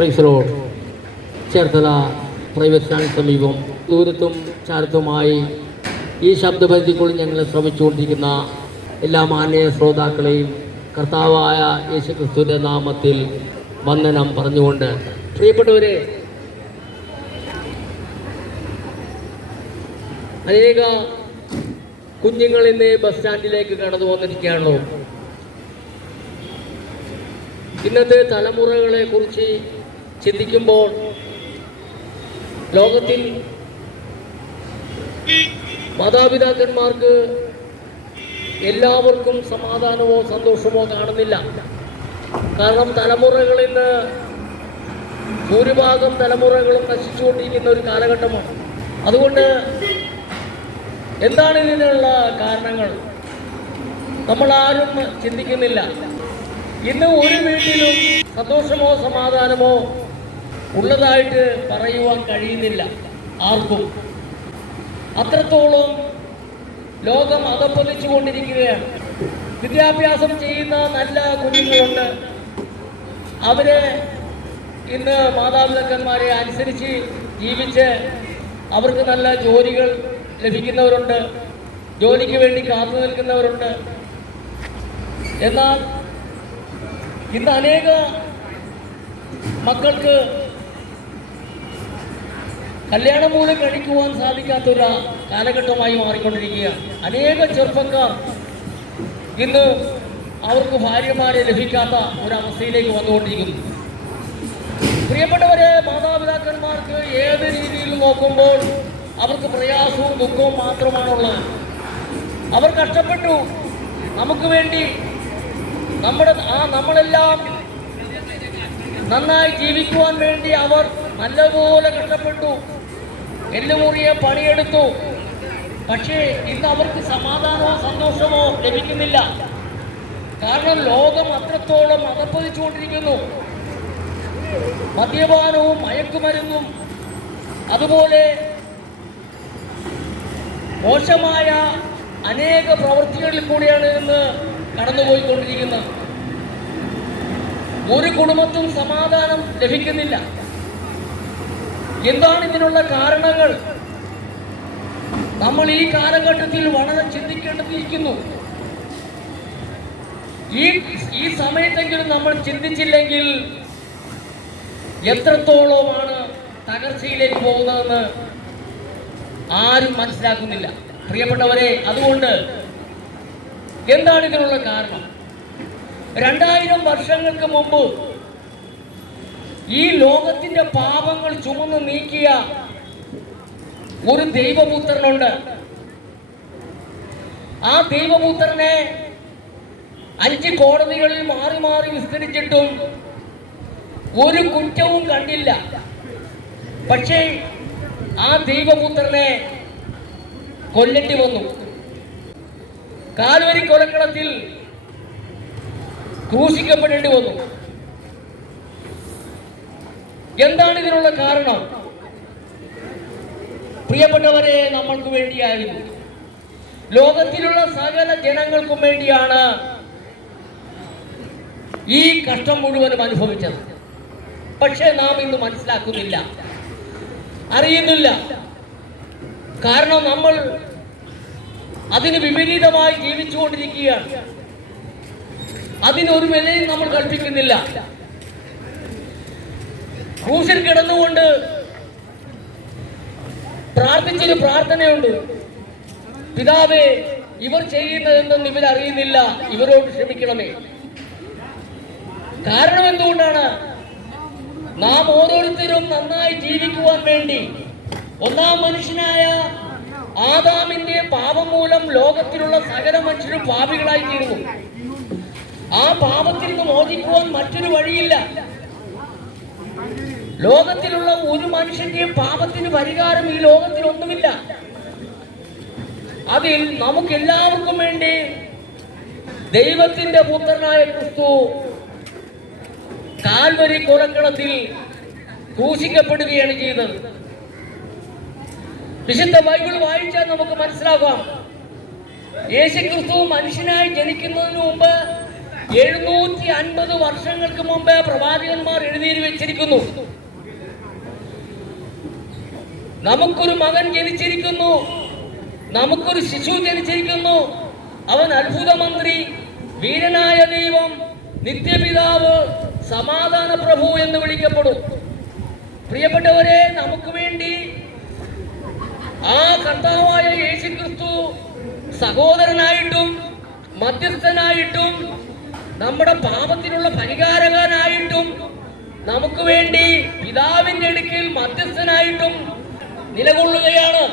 പ്രൈസറോഡ് Cherthala private stand സമീപം ദൂരത്തും ചാരത്തുമായി ഈ ശബ്ദപരിധിക്കുള്ളിൽ ഞങ്ങൾ ശ്രമിച്ചുകൊണ്ടിരിക്കുന്ന എല്ലാ മാന്യ ശ്രോതാക്കളെയും കർത്താവായ യേശുക്രിസ്തുവിന്റെ നാമത്തിൽ വന്ദനം പറഞ്ഞുകൊണ്ട്. പ്രിയപ്പെട്ടവരെ അനേക കുഞ്ഞുങ്ങൾ ഇന്ന് ബസ് സ്റ്റാൻഡിലേക്ക് കടന്നു വന്നിരിക്കുകയാണല്ലോ. ഇന്നത്തെ തലമുറകളെ കുറിച്ച് ചിന്തിക്കുമ്പോൾ ലോകത്തിൽ മാതാപിതാക്കന്മാർക്ക് എല്ലാവർക്കും സമാധാനമോ സന്തോഷമോ കാണുന്നില്ല. കാരണം തലമുറകളിൽ നിന്ന് ഭൂരിഭാഗം തലമുറകളും നശിച്ചുകൊണ്ടിരിക്കുന്ന ഒരു കാലഘട്ടമാണ്. അതുകൊണ്ട് എന്താണ് ഇതിനുള്ള കാരണങ്ങൾ? നമ്മൾ ആരും ചിന്തിക്കുന്നില്ല. ഇന്ന് ഒരു വീട്ടിലും സന്തോഷമോ സമാധാനമോ ഉള്ളതായിട്ട് പറയുവാൻ കഴിയുന്നില്ല. ആർക്കും. അത്രത്തോളം ലോകം അകപ്പതിച്ചു കൊണ്ടിരിക്കുകയാണ്. വിദ്യാഭ്യാസം ചെയ്യുന്ന നല്ല കുഞ്ഞുങ്ങളുണ്ട്. അവരെ ഇന്ന് മാതാപിതാക്കന്മാരെ അനുസരിച്ച് ജീവിച്ച് അവർക്ക് നല്ല ജോലികൾ ലഭിക്കുന്നവരുണ്ട്. ജോലിക്ക് വേണ്ടി കാത്തു നിൽക്കുന്നവരുണ്ട്. എന്നാൽ ഇന്ന് അനേക മക്കൾക്ക് കല്യാണം പോലും കഴിക്കുവാൻ സാധിക്കാത്തൊരു കാലഘട്ടമായി മാറിക്കൊണ്ടിരിക്കുകയാണ്. അനേക ചെറുപ്പക്കാർ ഇന്ന് അവർക്ക് ഭാര്യമാരെ ലഭിക്കാത്ത ഒരവസ്ഥയിലേക്ക് വന്നുകൊണ്ടിരിക്കുന്നു. പ്രിയപ്പെട്ടവരെ മാതാപിതാക്കന്മാർക്ക് ഏത് രീതിയിൽ നോക്കുമ്പോൾ അവർക്ക് പ്രയാസവും ദുഃഖവും മാത്രമാണുള്ളത്. അവർ കഷ്ടപ്പെട്ടു. നമുക്ക് വേണ്ടി നമ്മുടെ ആ നമ്മളെല്ലാം നന്നായി ജീവിക്കുവാൻ വേണ്ടി അവർ നല്ലപോലെ കഷ്ടപ്പെട്ടു. എല്ലുമുറിയെ പണിയെടുത്തു. പക്ഷേ ഇന്ന് അവർക്ക് സമാധാനമോ സന്തോഷമോ ലഭിക്കുന്നില്ല. കാരണം ലോകം അത്രത്തോളം അതപ്പതിച്ചുകൊണ്ടിരിക്കുന്നു മദ്യപാനവും മയക്കുമരുന്നും അതുപോലെ മോശമായ അനേക പ്രവൃത്തികളിൽ കൂടിയാണ് ഇന്ന് കടന്നുപോയിക്കൊണ്ടിരിക്കുന്നത്. ഒരു കുടുംബത്തും സമാധാനം ലഭിക്കുന്നില്ല. എന്താണ് ഇതിനുള്ള കാരണങ്ങൾ? നമ്മൾ ഈ കാലഘട്ടത്തിൽ വളരെ ചിന്തിക്കേണ്ടതിരിക്കുന്നു. ഈ ഈ സമയത്തെങ്കിലും നമ്മൾ ചിന്തിച്ചില്ലെങ്കിൽ എത്രത്തോളമാണ് തകർച്ചയിലേക്ക് പോകുന്നതെന്ന് ആരും മനസ്സിലാക്കുന്നില്ല. പ്രിയപ്പെട്ടവരെ അതുകൊണ്ട് എന്താണ് ഇതിനുള്ള കാരണം? രണ്ടായിരം വർഷങ്ങൾക്ക് മുമ്പ് ഈ ലോകത്തിന്റെ പാപങ്ങൾ ചുമന്ന് നീക്കിയ ഒരു ദൈവപുത്രനുണ്ട്. ആ ദൈവപുത്രനെ അഞ്ച് കോടതികളിൽ മാറി മാറി വിസ്തരിച്ചിട്ടും ഒരു കുറ്റവും കണ്ടില്ല. പക്ഷേ ആ ദൈവപുത്രനെ കൊല്ലേണ്ടി വന്നു. കാൽവരി കൊലക്കളത്തിൽ ക്രൂശിക്കപ്പെടേണ്ടി വന്നു. എന്താണ് ഇതിനുള്ള കാരണം? പ്രിയപ്പെട്ടവരെ നമ്മൾക്ക് വേണ്ടിയായിരുന്നു. ലോകത്തിലുള്ള സകല ജനങ്ങൾക്കും വേണ്ടിയാണ് ഈ കഷ്ടം മുഴുവനും അനുഭവിച്ചത്. പക്ഷേ നാം ഇന്ന് മനസ്സിലാക്കുന്നില്ല. അറിയുന്നില്ല. കാരണം നമ്മൾ അതിന് വിപരീതമായി ജീവിച്ചുകൊണ്ടിരിക്കുകയാണ്. അതിനൊരു വിലയും നമ്മൾ കൽപ്പിക്കുന്നില്ല. ക്രൂശിൽ കിടന്നുകൊണ്ട് പ്രാർത്ഥിച്ചൊരു പ്രാർത്ഥനയുണ്ട്. പിതാവേ ഇവർ ചെയ്യുന്നതെന്നും ഇവർ അറിയുന്നില്ല. ഇവരോട് ക്ഷമിക്കണമേ. കാരണം എന്തുകൊണ്ടാണ്? നാം ഓരോരുത്തരും നന്നായി ജീവിക്കുവാൻ വേണ്ടി ഒന്നാം മനുഷ്യനായ ആദാമിന്റെ പാപം മൂലം ലോകത്തിലുള്ള സകല മനുഷ്യരും പാപികളായി തീർന്നു. ആ പാപത്തിൽ നിന്ന് മോചിക്കുവാൻ മറ്റൊരു വഴിയില്ല. ലോകത്തിലുള്ള ഒരു മനുഷ്യന്റെയും പാപത്തിന് പരിഹാരം ഈ ലോകത്തിൽ ഒന്നുമില്ല അതിൽ നമുക്ക് എല്ലാവർക്കും വേണ്ടി ദൈവത്തിന്റെ പുത്രനായ ക്രിസ്തു കാൽവരി കുറക്കണത്തിൽ ക്രൂശിക്കപ്പെടുകയാണ് ചെയ്തത്. വിശുദ്ധ ബൈബിൾ വായിച്ചാൽ നമുക്ക് മനസ്സിലാക്കാം. യേശു ക്രിസ്തു മനുഷ്യനായി ജനിക്കുന്നതിന് മുമ്പ് എഴുന്നൂറ്റി അൻപത് വർഷങ്ങൾക്ക് മുമ്പ് പ്രവാചകന്മാർ എഴുതി വെച്ചിരിക്കുന്നു നമുക്കൊരു മകൻ ജനിച്ചിരിക്കുന്നു. നമുക്കൊരു ശിശു ജനിച്ചിരിക്കുന്നു. അവൻ അത്ഭുത മന്ത്രി വീരനായ ദൈവം നിത്യപിതാവ് സമാധാന പ്രഭു എന്ന് വിളിക്കപ്പെടും. പ്രിയപ്പെട്ടവരെ നമുക്ക് വേണ്ടി ആ കർത്താവായ യേശു ക്രിസ്തു സഹോദരനായിട്ടും മധ്യസ്ഥനായിട്ടും നമ്മുടെ പാപത്തിനുള്ള പരിഹാരകനായിട്ടും നമുക്ക് വേണ്ടി പിതാവിന്റെ അടുക്കൽ മധ്യസ്ഥനായിട്ടും നിലകൊള്ളുകയാണ്.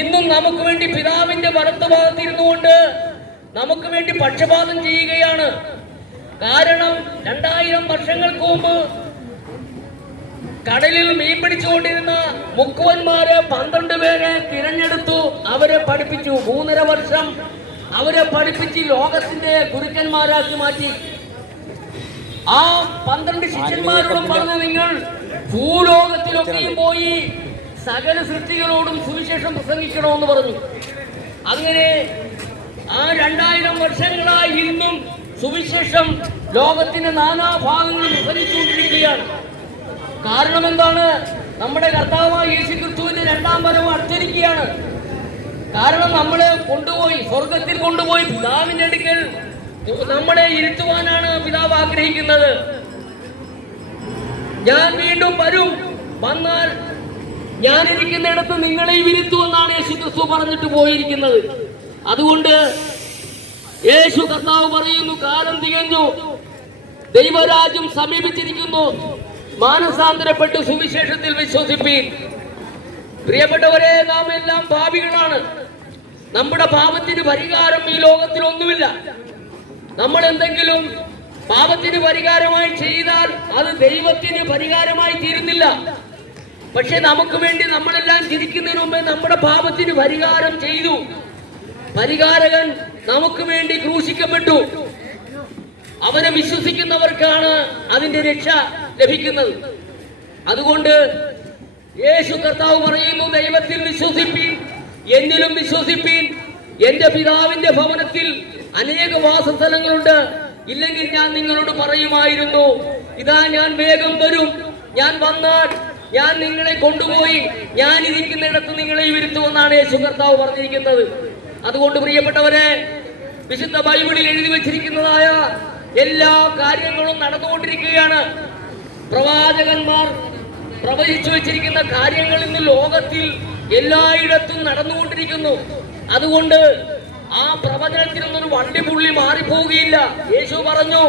ഇന്നും നമുക്ക് വേണ്ടി പിതാവിന്റെ വലത്ത് ഭാഗത്തിരുന്നു കൊണ്ട് നമുക്ക് വേണ്ടി പക്ഷപാതം ചെയ്യുകയാണ്. കാരണം രണ്ടായിരം വർഷങ്ങൾക്ക് മുമ്പ് കടലിൽ മീൻ പിടിച്ചുകൊണ്ടിരുന്ന മുക്കുവന്മാരെ പന്ത്രണ്ട് പേരെ തിരഞ്ഞെടുത്തു. അവരെ പഠിപ്പിച്ചു. മൂന്നര വർഷം അവരെ പഠിപ്പിച്ച് ലോകത്തിന്റെ ഗുരുക്കന്മാരാക്കി മാറ്റി. ആ പന്ത്രണ്ട് ശിഷ്യന്മാരോടും പറഞ്ഞു നിങ്ങൾ ഭൂലോകത്തിലൊക്കെയും പോയി സകല സൃഷ്ടികളോടും സുവിശേഷം പ്രസംഗിക്കണമെന്ന് പറഞ്ഞു. അങ്ങനെ ആ രണ്ടായിരം വർഷങ്ങളായി ഇന്നും സുവിശേഷം ലോകത്തിന്റെ നാനാഭാഗങ്ങളിൽ പ്രസംഗിച്ചുകൊണ്ടിരിക്കുകയാണ് കാരണം എന്താണ്? നമ്മുടെ കർത്താവായ യേശു ക്രിസ്തുവിന്റെ രണ്ടാം വരവ് അടുത്തിരിക്കുകയാണ്. കാരണം നമ്മളെ കൊണ്ടുപോയി സ്വർഗത്തിൽ കൊണ്ടുപോയി പിതാവിന്റെ അടുക്കൽ നമ്മളെ ഇരുത്തുവാനാണ് പിതാവ് ആഗ്രഹിക്കുന്നത്. ഞാൻ വീണ്ടും വരും. വന്നാൽ ഞാൻ നിങ്ങളെ വിരുത്തു എന്നാണ് യേശു ക്രിസ്തു പറഞ്ഞിട്ട് പോയിരിക്കുന്നത്. അതുകൊണ്ട് യേശു കർത്താവ് പറയുന്നു കാലം തികഞ്ഞു. ദൈവരാജ്യം സമീപിച്ചിരിക്കുന്നു. മാനസാന്തരപ്പെട്ട് സുവിശേഷത്തിൽ വിശ്വസിപ്പീൻ. പ്രിയപ്പെട്ടവരെ നാം എല്ലാം പാപികളാണ്. നമ്മുടെ പാപത്തിന് പരിഹാരം ഈ ലോകത്തിൽ ഒന്നുമില്ല. നമ്മൾ എന്തെങ്കിലും പാപത്തിന് പരിഹാരമായി ചെയ്താൽ അത് ദൈവത്തിന് പരിഹാരമായി തീരുന്നില്ല. പക്ഷെ നമുക്ക് വേണ്ടി നമ്മളെല്ലാം ചിരിക്കുന്നതിന് മുമ്പേ നമ്മുടെ പാപത്തിന് പരിഹാരം ചെയ്തു. പരിഹാരകൻ നമുക്ക് വേണ്ടി ക്രൂശിക്കപ്പെട്ടു. അവനെ വിശ്വസിക്കുന്നവർക്കാണ് അതിന്റെ രക്ഷ ലഭിക്കുന്നത്. അതുകൊണ്ട് യേശു കർത്താവ് പറയുന്നു ദൈവത്തിൽ വിശ്വസിപ്പീൻ എന്നിലും വിശ്വസിപ്പീൻ. എന്റെ പിതാവിന്റെ ഭവനത്തിൽ അനേക വാസസ്ഥലങ്ങളുണ്ട്. ഇല്ലെങ്കിൽ ഞാൻ നിങ്ങളോട് പറയുമായിരുന്നു ഇതാ ഞാൻ വേഗം വരും ഞാൻ വന്നാൽ ഞാൻ നിങ്ങളെ കൊണ്ടുപോയി. ഞാൻ ഇരിക്കുന്നിടത്ത് നിങ്ങളെ വിരുത്തുമെന്നാണ് യേശു കർത്താവ് പറഞ്ഞിരിക്കുന്നത്. അതുകൊണ്ട് പ്രിയപ്പെട്ടവരെ വിശുദ്ധ ബൈബിളിൽ എഴുതി വെച്ചിരിക്കുന്നതായ എല്ലാ കാര്യങ്ങളും നടന്നുകൊണ്ടിരിക്കുകയാണ്. പ്രവാചകന്മാർ പ്രവചിച്ചു വെച്ചിരിക്കുന്ന കാര്യങ്ങൾ ഇന്ന് ലോകത്തിൽ എല്ലായിടത്തും നടന്നുകൊണ്ടിരിക്കുന്നു. അതുകൊണ്ട് ആ പ്രവചനത്തിൽ നിന്നൊരു വണ്ടിപുള്ളി മാറിപ്പോവുകയില്ല. യേശു പറഞ്ഞു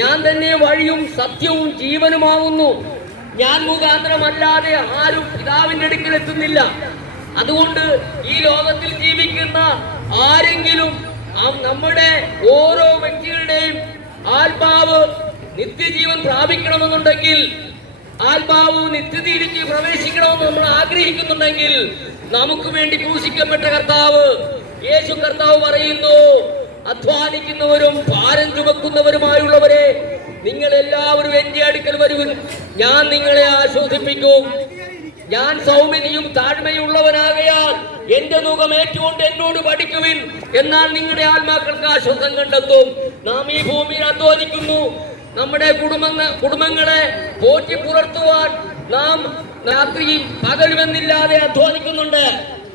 ഞാൻ തന്നെ വഴിയും സത്യവും ജീവനുമാകുന്നു. ഞാൻ മുഖാന്തരമല്ലാതെ ആരും പിതാവിന്റെ അടുക്കൽ എത്തുന്നില്ല. അതുകൊണ്ട് ഈ ലോകത്തിൽ ജീവിക്കുന്ന ആരെങ്കിലും നമ്മുടെ ഓരോ വ്യക്തികളുടെയും ആത്മാവ് നിത്യജീവൻ പ്രാപിക്കണമെന്നുണ്ടെങ്കിൽ ആത്മാവ് നിത്യതയിലേക്ക് പ്രവേശിക്കണമെന്ന് നമ്മൾ ആഗ്രഹിക്കുന്നുണ്ടെങ്കിൽ നമുക്ക് വേണ്ടി ക്രൂശിക്കപ്പെട്ട കർത്താവ് യേശു കർത്താവ് പറയുന്നു അധ്വാനിക്കുന്നവരും ഭാരം ചുമക്കുന്നവരുമായുള്ളവരെ നിങ്ങൾ എല്ലാവരും എന്റെ അടുക്കൽ വരുവിൻ. ഞാൻ നിങ്ങളെ ആശ്വസിപ്പിക്കും. ഞാൻ സൗമ്യതയും താഴ്മയുള്ളവനാകയാൽ എന്റെ മുഖം ഏറ്റുകൊണ്ട് എന്നോട് പഠിക്കുവിൻ എന്നാൽ നിങ്ങളുടെ ആത്മാക്കൾക്ക് ആശ്വാസം കണ്ടെത്തും. നാം ഈ ഭൂമിയിൽ അധ്വാനിക്കുന്നു. നമ്മുടെ കുടുംബങ്ങ കുടുംബങ്ങളെ പോറ്റി പുലർത്തുവാൻ നാം രാത്രിയും പകലുമെന്നില്ലാതെ അധ്വാനിക്കുന്നുണ്ട്.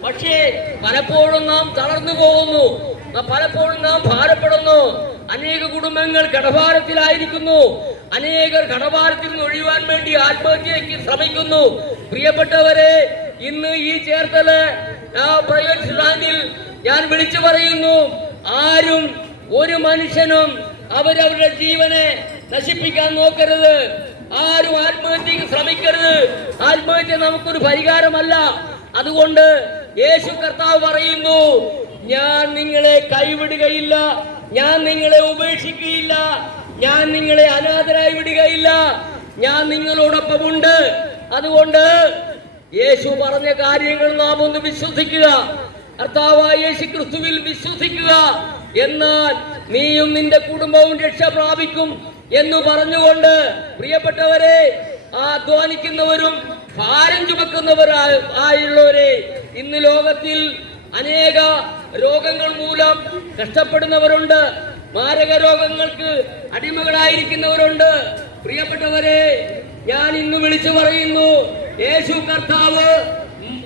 പക്ഷേ പലപ്പോഴും നാം തളർന്നു പോകുന്നു. പലപ്പോഴും നാം ഭാരപ്പെടുന്നു. അനേക കുടുംബങ്ങൾ കടഭാരത്തിലായിരിക്കുന്നു. അനേകർ കടഭാരത്തിൽ നിന്ന് ഒഴിയുവാൻ വേണ്ടി ആത്മഹത്യയ്ക്ക് ശ്രമിക്കുന്നു. പ്രിയപ്പെട്ടവരെ ഇന്ന് ഈ ചേർത്തൽ ഞാൻ വിളിച്ചു പറയുന്നു ആരും ഒരു മനുഷ്യനും അവരവരുടെ ജീവനെ നശിപ്പിക്കാൻ നോക്കരുത്. ആരും ആത്മഹത്യക്ക് ശ്രമിക്കരുത്. ആത്മഹത്യ നമുക്കൊരു പരിഹാരമല്ല. അതുകൊണ്ട് യേശു കർത്താവ് പറയുന്നു ഞാൻ നിങ്ങളെ കൈവിടുകയില്ല ഞാൻ നിങ്ങളെ ഉപേക്ഷിക്കുകയില്ല ഞാൻ നിങ്ങളെ അനാഥരായി വിടുകയില്ല ഞാൻ നിങ്ങളോടൊപ്പമുണ്ട്. അതുകൊണ്ട് യേശു പറഞ്ഞ കാര്യങ്ങൾ നാം ഒന്ന് വിശ്വസിക്കുക. കർത്താവായ യേശു ക്രിസ്തുവിൽ വിശ്വസിക്കുക. എന്നാൽ നീയും നിന്റെ കുടുംബവും രക്ഷ പ്രാപിക്കും എന്ന് പറഞ്ഞുകൊണ്ട് പ്രിയപ്പെട്ടവരെ ആ അധ്വാനിക്കുന്നവരും ഭാരം ചുമക്കുന്നവരായ ആയുള്ളവരെ ഇന്ന് ലോകത്തിൽ അനേക രോഗങ്ങൾ മൂലം കഷ്ടപ്പെടുന്നവരുണ്ട്. മാരക രോഗങ്ങൾക്ക് അടിമകളായിരിക്കുന്നവരുണ്ട്. പ്രിയപ്പെട്ടവരെ ഞാൻ ഇന്ന് വിളിച്ചു പറയുന്നു യേശു കർത്താവ്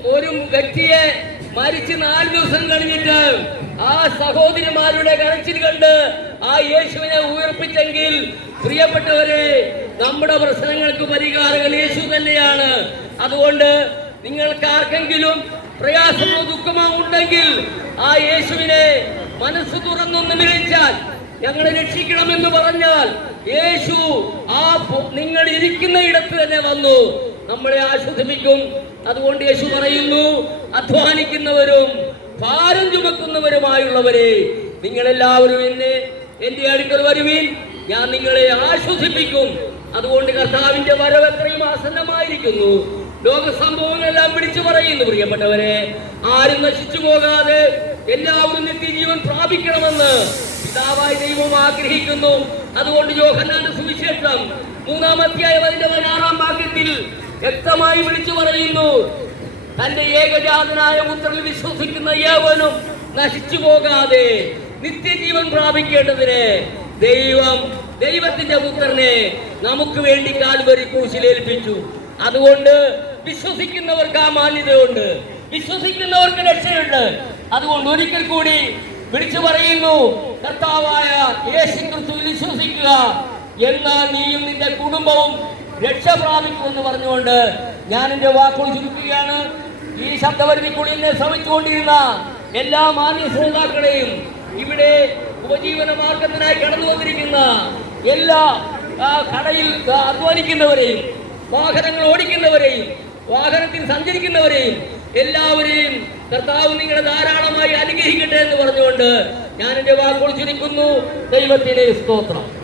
ഒരു വ്യക്തിയെ മരിച്ച് നാല് ദിവസം കഴിഞ്ഞിട്ട് ആ സഹോദരിമാരുടെ കരച്ചിൽ കണ്ട് ആ യേശുവിനെ ഉയർപ്പിച്ചെങ്കിൽ പ്രിയപ്പെട്ടവരെ നമ്മുടെ പ്രശ്നങ്ങൾക്ക് പരിഹാരങ്ങൾ യേശു തന്നെയാണ്. അതുകൊണ്ട് നിങ്ങൾക്ക് ആർക്കെങ്കിലും പ്രയാസമോ ദുഃഖമോ ഉണ്ടെങ്കിൽ ആ യേശുവിനെ മനസ്സ് തുറന്നൊന്ന് വിളിച്ചാൽ ഞങ്ങളെ രക്ഷിക്കണമെന്ന് പറഞ്ഞാൽ യേശു ആ നിങ്ങൾ ഇരിക്കുന്ന ഇടത്ത് തന്നെ വന്നു നമ്മളെ ആശ്വസിപ്പിക്കും. അതുകൊണ്ട് യേശു പറയുന്നു അധ്വാനിക്കുന്നവരും ഭാരം ചുമക്കുന്നവരുമായുള്ളവരെ നിങ്ങളെല്ലാവരും എന്നെ എന്റെ അടുക്കൽ വരുവീൻ. ഞാൻ നിങ്ങളെ ആശ്വസിപ്പിക്കും. അതുകൊണ്ട് കർത്താവിന്റെ വരവ് എത്രയും ആസന്നമായിരിക്കുന്നു. ലോക സംഭവങ്ങളെല്ലാം വിളിച്ചു പറയുന്നു പ്രിയപ്പെട്ടവരെ. ആരും നശിച്ചു പോകാതെ എല്ലാവരും നിത്യജീവൻ പ്രാപിക്കണമെന്ന് പിതാവായ ദൈവം ആഗ്രഹിക്കുന്നു. അതുകൊണ്ട് യോഹന്നാന്റെ സുവിശേഷം മൂന്നാം അധ്യായം അതിന്റെ പതിനാറാം വാക്യത്തിൽ വ്യക്തമായി വിളിച്ചു പറയുന്നു. തന്റെ ഏകജാതനായ പുത്രനിൽ വിശ്വസിക്കുന്ന ഏവനും നശിച്ചു പോകാതെ നിത്യജീവൻ പ്രാപിക്കേണ്ടതിന് ദൈവം ദൈവത്തിന്റെ പുത്രനെ നമുക്ക് വേണ്ടി കാൽവരി കൂശിലേൽപ്പിച്ചു അതുകൊണ്ട് വിശ്വസിക്കുന്നവർക്ക് ആ മാന്യതയുണ്ട്. വിശ്വസിക്കുന്നവർക്ക് രക്ഷയുണ്ട്. അതുകൊണ്ട് ഒരിക്കൽ കൂടി വിളിച്ചു പറയുന്നു കർത്താവായ യേശു ക്രിസ്തുവിൽ വിശ്വസിക്കുക. എന്നാൽ നീയും നിന്റെ കുടുംബവും രക്ഷ പ്രാപിക്കുമെന്ന് പറഞ്ഞുകൊണ്ട് ഞാൻ എന്റെ വാക്കുകൾ ചുരുക്കുകയാണ്. ഈ ശബ്ദപരിധിക്കുള്ളിൽ എന്നെ ശ്രമിച്ചുകൊണ്ടിരുന്ന എല്ലാ മാന്യ ശ്രോതാക്കളെയും ഇവിടെ ഉപജീവന മാർഗത്തിനായി കടന്നു വന്നിരിക്കുന്ന എല്ലാ കടയിൽ അധ്വാനിക്കുന്നവരെയും വാഹനങ്ങൾ ഓടിക്കുന്നവരെയും വാഹനത്തിൽ സഞ്ചരിക്കുന്നവരെയും എല്ലാവരെയും കർത്താവ് നിങ്ങളെ ധാരാളമായി അനുഗ്രഹിക്കട്ടെ എന്ന് പറഞ്ഞുകൊണ്ട് ഞാൻ എന്റെ വാക്കുകൾ ചുരുക്കുന്നു. ദൈവത്തിലെ സ്തോത്രം.